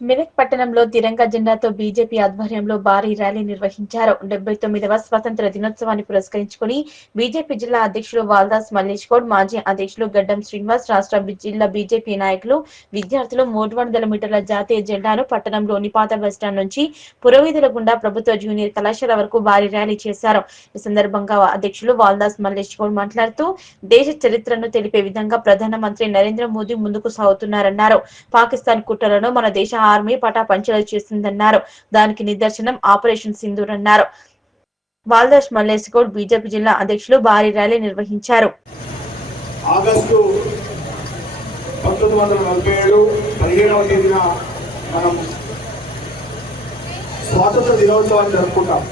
మెదక్ పట్టణంలో తిరంగా జెండాతో బీజేపీ ఆధ్వర్యంలో భారీ ర్యాలీ నిర్వహించారు. డెబ్బై తొమ్మిదవ స్వతంత్ర దినోత్సవాన్ని పురస్కరించుకుని బీజేపీ జిల్లా అధ్యక్షులు వాల్దాస్ మల్లేష్ గౌడ్ మాజీ అధ్యక్షులు గడ్డం శ్రీనివాస్ రాష్ట్ర జిల్లా బీజేపీ నాయకులు విద్యార్థులు మూడు వందల మీటర్ల జాతీయ జెండాను పట్టణంలోని పాత బస్టాండ్ నుంచి పురోహితుల గుండా ప్రభుత్వ జూనియర్ కళాశాల వరకు భారీ ర్యాలీ చేశారు. ఈ సందర్భంగా అధ్యక్షులు వాల్దాస్ మల్లేష్ గౌడ్ మాట్లాడుతూ దేశ చరిత్రను తెలిపే విధంగా ప్రధానమంత్రి నరేంద్ర మోదీ ముందుకు సాగుతున్నారన్నారు. పాకిస్తాన్ కుట్రలను మన దేశ ఆర్మీ పటాపంచలు చేసిందన్నారు. దానికి నిదర్శనం ఆపరేషన్ సింధూర్ అన్నారు. వాల్దాస్ మల్లేష్ బీజేపీ జిల్లా అధ్యక్షులు భారీ ర్యాలీ నిర్వహించారు. ఆగస్టు పంతొమ్మిది వందల నలభై ఏడు పదిహేడవ తేదీన మనం స్వాతంత్ర దినోత్సవాన్ని జరుపుకుంటాం.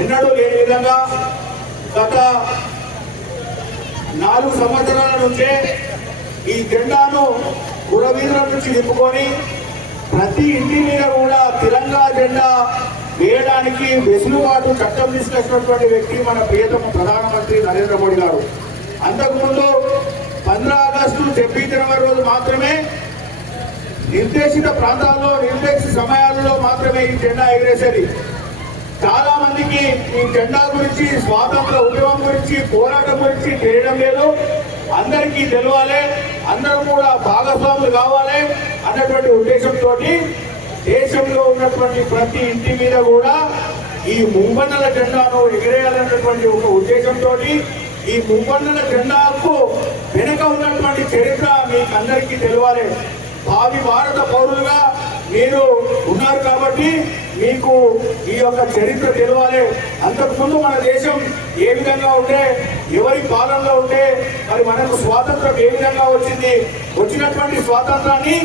ఎన్నడూ లేని విధంగా గత నాలుగు సంవత్సరాల నుంచే ఈ జెండాను గురవీధుల నుంచి నింపుకొని ప్రతి ఇంటి మీద కూడా తిరంగా జెండా వేయడానికి వెసులుబాటు చట్టం తీసుకొచ్చినటువంటి వ్యక్తి మన ప్రియతమ ప్రధానమంత్రి నరేంద్ర మోడీ గారు. అంతకుముందు పంద్రా ఆగస్టు చెప్పించిన ఇరవై రోజు మాత్రమే నిర్దేశిత ప్రాంతాల్లో నిర్దేశిత సమయాల్లో మాత్రమే ఈ జెండా ఎగిరేసేది. చాలా మందికి ఈ జెండా గురించి స్వాతంత్ర ఉద్యమం గురించి పోరాటం గురించి తెలియడం లేదు. అందరికీ తెలవాలి అందరూ కూడా భాగస్వాములు కావాలి అన్నటువంటి ఉద్దేశంతో దేశంలో ఉన్నటువంటి ప్రతి ఇంటి మీద కూడా ఈ ముంబన్నల జెండాను ఎగిరేయాలన్నటువంటి ఒక ఉద్దేశంతో ఈ ముంబన్నల జెండాకు వెనుక ఉన్నటువంటి చరిత్ర మీకు అందరికీ తెలియాలి. భావి భారత పౌరులుగా మీరు ఉన్నారు కాబట్టి మీకు ఈ యొక్క చరిత్ర తెలవాలి. అంతకుముందు మన దేశం ఏ విధంగా ఉంటే ఎవరి పాలనలో ఉంటే మరి మనకు స్వాతంత్రం ఏ విధంగా వచ్చింది వచ్చినటువంటి స్వాతంత్రాన్ని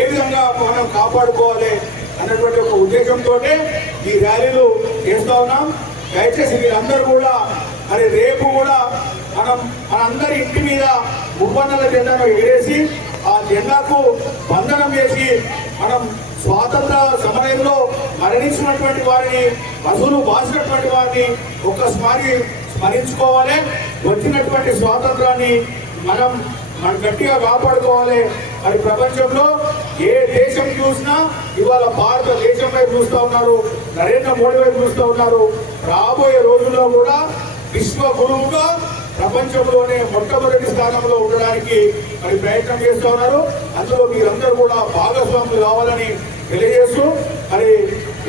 ఏ విధంగా మనం కాపాడుకోవాలి అన్నటువంటి ఒక ఉద్దేశంతో ఈ ర్యాలీలు చేస్తా ఉన్నాం. దయచేసి మీరందరూ కూడా మరి రేపు కూడా మనం మనందరి ఇంటి మీద ముప్పన్నెల జెండాను ఎగరేసి ఆ జెండాకు బంధనం చేసి మనం స్వాతంత్ర సమయంలో మరణించినటువంటి వారిని పశువులు బాసినటువంటి వారిని ఒక్కసారి స్మరించుకోవాలి. వచ్చినటువంటి స్వాతంత్రాన్ని మనం మనం గట్టిగా కాపాడుకోవాలి. మరి ప్రపంచంలో ఏ దేశం చూసినా ఇవాళ భారతదేశం వైపు చూస్తూ ఉన్నారు నరేంద్ర మోడీ వైపు చూస్తూ ఉన్నారు. రాబోయే రోజుల్లో కూడా విశ్వ గురువుగా ప్రపంచంలోనే మొట్టమొదటి స్థానంలో ఉండడానికి మరి ప్రయత్నం చేస్తూ ఉన్నారు. అందులో మీరందరూ కూడా భాగస్వాములు కావాలని తెలియజేస్తూ మరి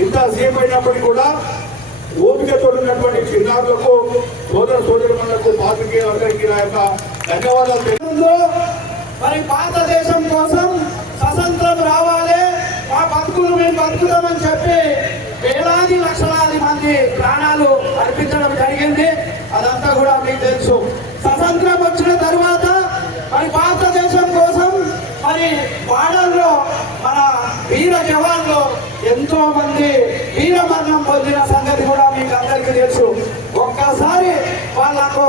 ఇంత సేపు అయినప్పటికీ కూడా ఓపికతో ఉన్నటువంటి చిన్నారులకు సోదర సోదరులకు పాత్రికేయులందరికీ నా యొక్క ధన్యవాదాలు మరి భారతదేశం కోసం స్వతంత్రం రావాలి. మా బతుకులు మేము బతుకుతామని చెప్పి వేలాది లక్షలాది మంది ప్రాణాలు అర్పించడం జరిగింది అదంతా కూడా మీకు తెలుసు స్వతంత్రం వచ్చిన తర్వాత మరి భారతదేశం కోసం మరి వాడల్లో మన వీర జవాన్లు ఎన్నో మంది వీర మరణం పొందిన సంగతి కూడా మీకు అందరికీ తెలుసు. ఒక్కసారి వాళ్ళకు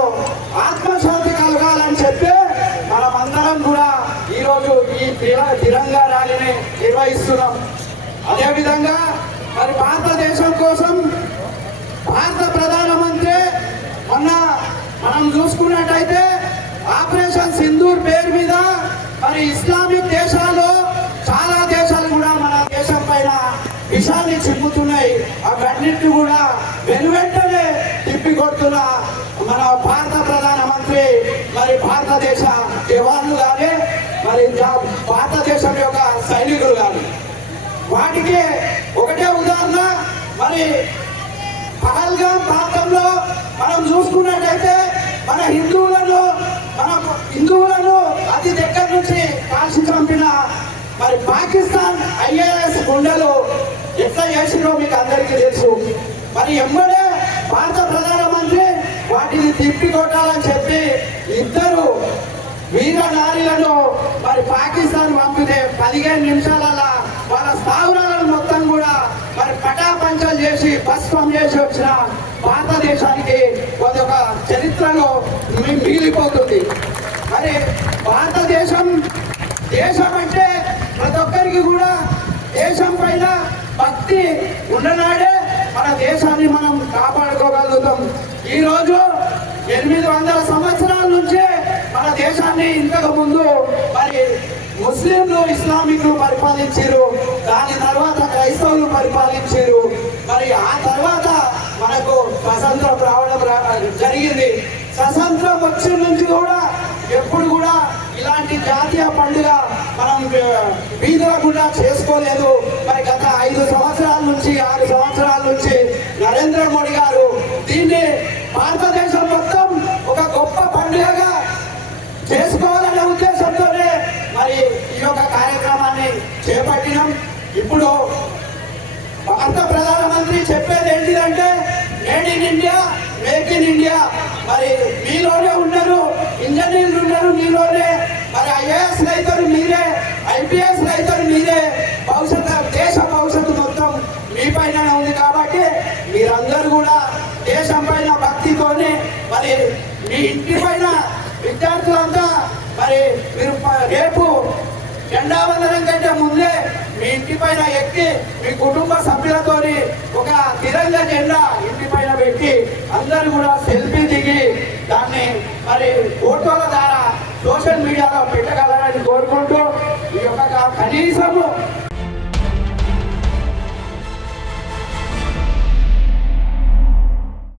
ఆత్మశాంతి కలగాలని చెప్పి మనమందరం కూడా ఈరోజు ఈ తిరంగా ర్యాలీని నిర్వహిస్తున్నాం. అదేవిధంగా మరి భారతదేశం కోసం భారత ప్రధానమంత్రి మొన్న మనం చూసుకున్నట్టయితే ఆపరేషన్ సింధూర్ పేరు మీద మరి ఇస్లామిక్ దేశాలు విషాన్ని చిమ్ముతున్నాయి. అవన్నింటినీ కూడా వెనువెంటనే తిప్పికొడుతున్న మన భారత ప్రధానమంత్రి మరి భారతదేశ జవాన్లు కానీ మరి భారతదేశం యొక్క సైనికులు కానీ వాటికి ఒకటే ఉదాహరణ మరి పహల్గాం ప్రాంతంలో మనం చూసుకున్నట్టయితే మన హిందువులను మన హిందువులను అతి దగ్గర నుంచి కాల్చి చంపిన మరి పాకిస్తాన్ ఐఏఎస్ గుండెలు ఎట్లా చేసినో మీకు అందరికీ తెలుసు. మరి ఎమ్మడే భారత ప్రధానమంత్రి వాటిని తిప్పి కొట్టాలని చెప్పి ఇద్దరు వీర నారీలను మరి పాకిస్తాన్ పంపితే పదిహేను నిమిషాలలో వాళ్ళ స్థావరాలను మొత్తం కూడా మరి పటాపంచాలు చేసి భస్మం చేసి వచ్చిన భారతదేశానికి ఒక చరిత్రలో మిగిలిపోతుంది. మరి భారతదేశం దేశం అంటే ప్రతి ఒక్కరికి కూడా భక్తి ఉండనాడే మన దేశాన్ని మనం కాపాడుకోగలుగుతాం. ఈ రోజు ఎనిమిది వందల సంవత్సరాల నుంచే మన దేశాన్ని ఇంతకు ముందు మరి ముస్లింలు ఇస్లామిక్లు పరిపాలించారు. దాని తర్వాత క్రైస్తవులు పరిపాలించారు. మరి ఆ తర్వాత మనకు స్వతంత్రం రావడం జరిగింది. స్వతంత్రం వచ్చిన నుంచి కూడా ఎప్పుడు కూడా ఇలాంటి జాతీయ పండుగ మనం వీధిలో కూడా చేసుకోలేదు. మరి గత ఐదు సంవత్సరాల నుంచి ఆరు సంవత్సరాల నుంచి నరేంద్ర మోడీ గారు దీన్ని భారతదేశం మొత్తం ఒక గొప్ప పండుగగా చేసుకోవాలనే ఉద్దేశంతోనే మరి ఈ యొక్క కార్యక్రమాన్ని చేపట్టినాం. ఇప్పుడు భారత ప్రధానమంత్రి చెప్పేది ఏంటిదంటే made in India make in India. మరి మీలోనే ఉన్నారు. ఇంజనీర్లు ఉన్నారు మీలోనే. మరి ఐఏఎస్ రైతులు మీరే ఐపీఎస్ రైతులు మీరే. భవిష్యత్తు దేశ భవిష్యత్తు మొత్తం మీ పైన ఉంది కాబట్టి మీరందరూ కూడా దేశం పైన భక్తితోనే మరి మీ ఇంటి పైన విద్యార్థులంతా మరి మీరు రేపు జెండా వందనం కంటే ముందే మీ ఇంటి పైన ఎక్కి మీ కుటుంబ సభ్యులతోని ఒక తిరంగ జెండా ఇంటి పైన పెట్టి అందరూ కూడా సెల్ఫీ దిగి దాన్ని మరి ఫోటోల ద్వారా సోషల్ మీడియాలో పెట్టగలరని కోరుకుంటూ